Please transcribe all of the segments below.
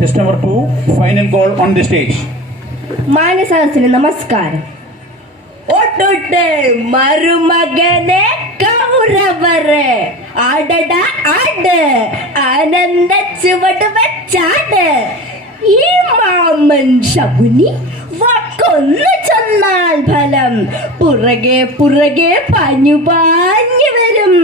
Test number 2, final call on the stage. മാനസാസിന് നമസ്കാരം. ഒട്ടുട്ടെ മരുമകനെ കൗരവരെ ആടട ആട് ആനന്ദ ചുവട് വെച്ചാട്. ഈ മാമൻ ശകുനി വാക്കൊന്നു ചെന്നാൽ ഫലം പുറകെ പുറകെ പാഞ്ഞു പാഞ്ഞു വരും.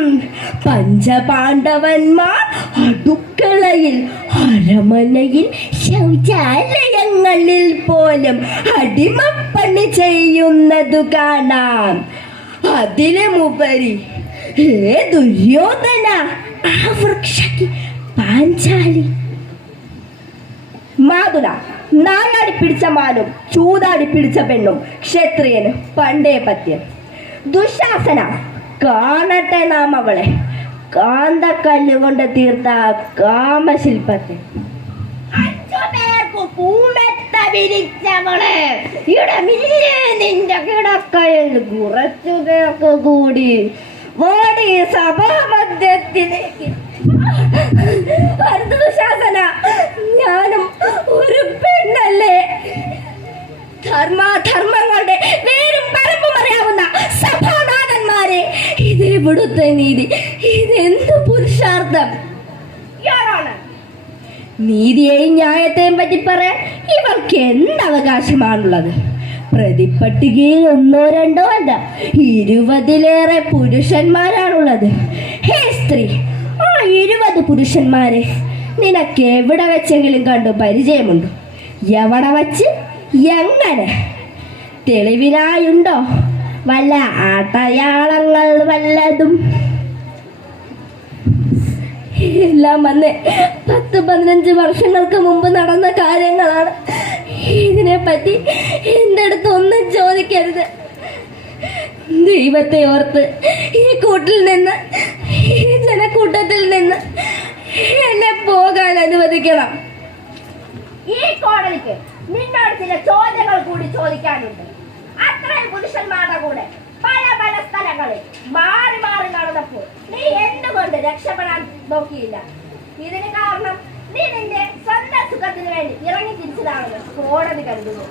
പഞ്ചപാണ്ഡവന്മാർ അടുക്കളയിൽ, അരമനയിൽ, ശൗചാലയങ്ങളിൽ പോലും അടിമപ്പണി ചെയ്യുന്നതു കാണാം. അതിലുമുപരി ദുര്യോധന, ആ വൃക്ഷക്ക് പാഞ്ചാലി, മാതുല നായാടി പിടിച്ച മാനും ചൂതാടി പിടിച്ച പെണ്ണും ക്ഷത്രിയന് പണ്ടേ പത്യം. ദുശാസന കാണട്ടെ നാം അവളെ, കാന്തക്കല്ലുകൊണ്ട് തീർത്ത കാമശില്പത്തെ. 5 പേർക്ക് പൂമെത്ത വിരിച്ചവളെ, ഇടമില്ലേ നിന്റെ കിടക്കയിൽ കുറച്ചു പേർക്ക് കൂടി ഓടി സഭാമധ്യത്തിലേക്ക്. ദുശാസന, ഞാനും ഒരു പെണ്ണല്ലേ? ധർമ്മങ്ങളുടെ വേരും പരമ്പും അറിയാവുന്ന സഭാനാഥന്മാരെ, ഇതെവിടുത്തെ നീതി? ഇതെന്ത് പുരുഷാർത്ഥം? നീതിയെയും ന്യായത്തെയും പറ്റി പറയാൻ ഇവൾക്ക് എന്ത് അവകാശമാണുള്ളത്? പ്രതിപട്ടികയിൽ 1 2 അല്ല, 20-ലേറെ പുരുഷന്മാരാണുള്ളത്. ഹേ സ്ത്രീ, ആ 20 പുരുഷന്മാരെ നിനക്ക് എവിടെ വെച്ചെങ്കിലും കണ്ടു പരിചയമുണ്ടോ? എവിടെ വച്ച്, എങ്ങനെ? തെളിവിനായുണ്ടോ വല്ല അടയാളങ്ങൾ വല്ലതും? എല്ലാം വന്ന് 10-15 വർഷങ്ങൾക്ക് മുമ്പ് നടന്ന കാര്യങ്ങളാണ്. ഇതിനെപ്പറ്റി എൻ്റെ അടുത്ത് ഒന്നും ചോദിക്കരുത്. ദൈവത്തെ ഓർത്ത് ഈ കൂട്ടിൽ നിന്ന്, ഈ ജനക്കൂട്ടത്തിൽ നിന്ന് എന്നെ പോകാൻ അനുവദിക്കണം. ഈ കോടതിക്ക് നിന്നോട് ചില ചോദ്യങ്ങൾ കൂടി ചോദിക്കാനുണ്ട്. അത്രയും പുരുഷന്മാരുടെ കൂടെ പല പല സ്ഥലങ്ങളിൽ മാറി മാറി നടന്നപ്പോൾ നീ എന്തുകൊണ്ട് രക്ഷപ്പെടാൻ നോക്കിയില്ല? ഇതിന് കാരണം നീ നിന്റെ സ്വന്തം സുഖത്തിന് വേണ്ടി ഇറങ്ങി തിരിച്ചതാണെന്ന് കോടതി കരുതുന്നു.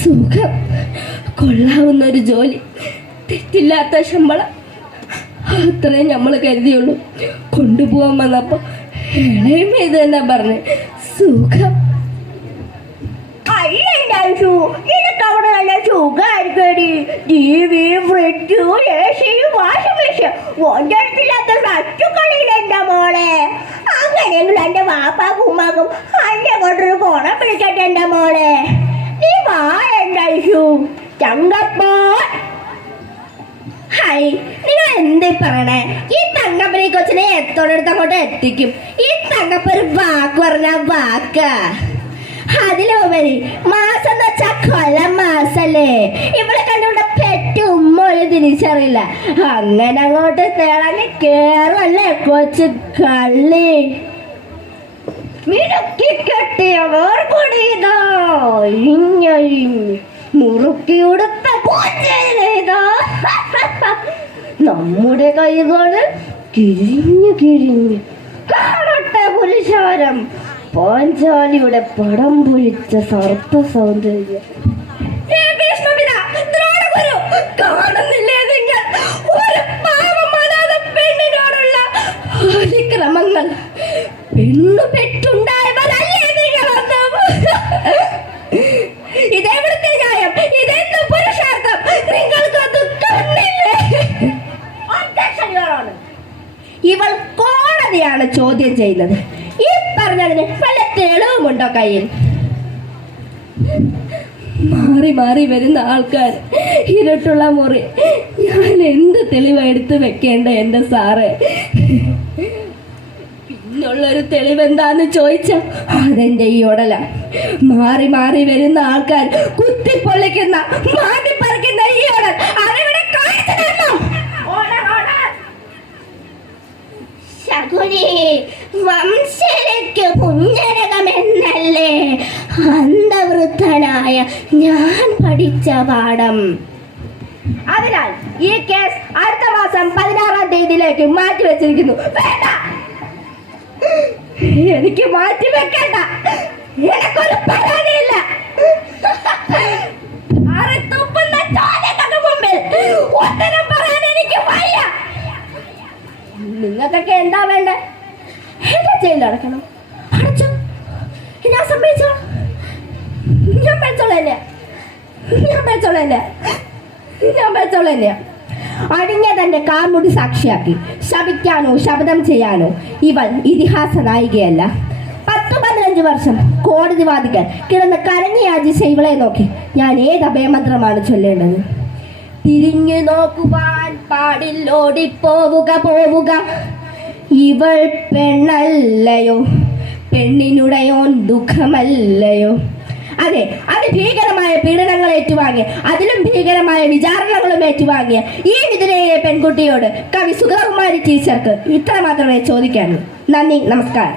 സുഖം, കൊള്ളാവുന്ന ഒരു ജോലി, തെറ്റില്ലാത്ത ശമ്പളം, അത്രേ നമ്മൾ കരുതിയുള്ളൂ. കൊണ്ടുപോകാൻ വന്നപ്പോ ഇളയമ ഇത് തന്നെ പറഞ്ഞ് സുഖം. ഇതൊക്കെ അവിടെ നല്ല സുഖമായിരിക്കടി. TV, fridge, AC, washing machine, ഒന്നിടത്തില്ലാത്ത സറ്റുകളില്ല എൻ്റെ മോളെ. അങ്ങനെയെങ്കിലും എൻ്റെ വാപ്പാക്കും ഉമ്മാക്കും അന്നെ കൊണ്ടൊരു ഫോണം വിളിക്കട്ടെ എൻ്റെ മോളെ. നീ വാ എൻ്റെ ഐഷു ചങ്കപ്പോ. ഹായ്, നിങ്ങൾ എന്തേ പറയണേ? ഈ തങ്കപ്പനെ കൊച്ചിനെ എത്തോടടുത്ത് അങ്ങോട്ട് എത്തിക്കും. ഈ തങ്കപ്പ ഒരു വാക്ക് പറഞ്ഞ വാക്കാ. അതിലുപരി മാസം എന്ന് വെച്ചാൽ കൊല്ലം മാസല്ലേ. ഇവിടെ കണ്ടുകൊണ്ട് പെറ്റ് ഉമ്മ ഒരു തിരിച്ചറിയില്ല. അങ്ങനെ അങ്ങോട്ട് തിളങ്ങി കേറല്ലേ കൊച്ചു കള്ളി. മിനുക്കി കെട്ടിയവർ പൊടിയതോ മുറുക്കി ഉടുത്ത പൂച്ചയിലേതോ നമ്മുടെ കൈകൾ കിഴിഞ്ഞു കിഴിഞ്ഞു കാണട്ടെ പുരുഷാരം. പാഞ്ചാലിയുടെ പടം പൊഴിച്ച സർപ്പ സൗന്ദര്യം. കാണുന്നില്ലേ നിങ്ങൾ ഒരു പാവമനാഥ പെണ്ണിനോടുള്ള അതിക്രമങ്ങൾ? പെണ്ണു പെറ്റുണ്ടായവരല്ലേ നിങ്ങളൊന്നും? ഇതെവിടുത്തെ ന്യായം? ഇതെന്ത് പുരുഷാർത്ഥം? നിങ്ങൾക്കത് കണ്ണില്ലേ? അധ്യക്ഷനാണ് ഇവൾ. കോടതിയാണ് ചോദ്യം ചെയ്യുന്നത്. ഈ പറഞ്ഞതിന് വല്ല തെളിവുമുണ്ടോ കയ്യിൽ? മാറി മാറി വരുന്ന ആൾക്കാർ, ഇരുട്ടുള്ള മുറി, ഞാൻ എന്ത് തെളിവ് എടുത്ത് വെക്കേണ്ട എൻ്റെ സാറേ? പിന്നുള്ളൊരു തെളിവ് എന്താന്ന് ചോദിച്ച അതെന്റെ ഈ ഉടല. മാറി മാറി വരുന്ന ആൾക്കാർ കുത്തിപ്പൊള്ളിക്കുന്ന, മാറ്റിപ്പറിക്കുന്ന ഈ ഉടൽ അതിവിടെ കാണിച്ചു. ശകുനി, വംശരയ്ക്ക് പുണ്യരകമെന്നല്ലേ അന്ധവൃദ്ധനായ ഞാൻ പഠിച്ച പാഠം. അതിനാൽ ഈ കേസ് അടുത്ത മാസം 16-ാം തീയതിയിലേക്ക് മാറ്റി വെച്ചിരിക്കുന്നു. വേണ്ട, എനിക്ക് മാറ്റി വെക്കണ്ട, എനിക്കൊരു പരാതിയില്ല. തുപ്പുന്ന ചോദ്യങ്ങൾക്ക് മുമ്പിൽ ഉത്തരം പറയാൻ എനിക്ക് വയ്യ. നിങ്ങൾക്കൊക്കെ എന്താ വേണ്ടേ? എന്താ ജയിലിൽ അടക്കണം? അടച്ചു, ഞാൻ സമ്മതിച്ചോ. ഞാൻ പേച്ചോളല്ലേ. അടിഞ്ഞ തന്റെ കാർമുടി സാക്ഷിയാക്കി ശപിക്കാനോ ശപഥം ചെയ്യാനോ ഇവൾ ഇതിഹാസ നായികയല്ല. 10-15 വർഷം കോടതി വാദിക്കാൻ കിടന്ന് കരഞ്ഞു യാചിച്ച ഇവളെ നോക്കി ഞാൻ ഏത് അഭയമന്ത്രമാണ് ചൊല്ലേണ്ടത്? തിരിഞ്ഞു നോക്കുവാൻ പാടില്ലോടിപ്പോവുക. ഇവൾ പെണ്ണല്ലയോ, പെണ്ണിനുടയോൻ ദുഃഖമല്ലയോ? അതെ, അതിഭീകരമായ പീഡനങ്ങൾ ഏറ്റുവാങ്ങിയ, അതിലും ഭീകരമായ വിചാരണകളും ഏറ്റുവാങ്ങിയ ഈ വിധുരയിലെ പെൺകുട്ടിയോട് കവി സുഗതകുമാരി ടീച്ചർക്ക് ഇത്ര മാത്രമേ ചോദിക്കാനുള്ളൂ. നന്ദി, നമസ്കാരം.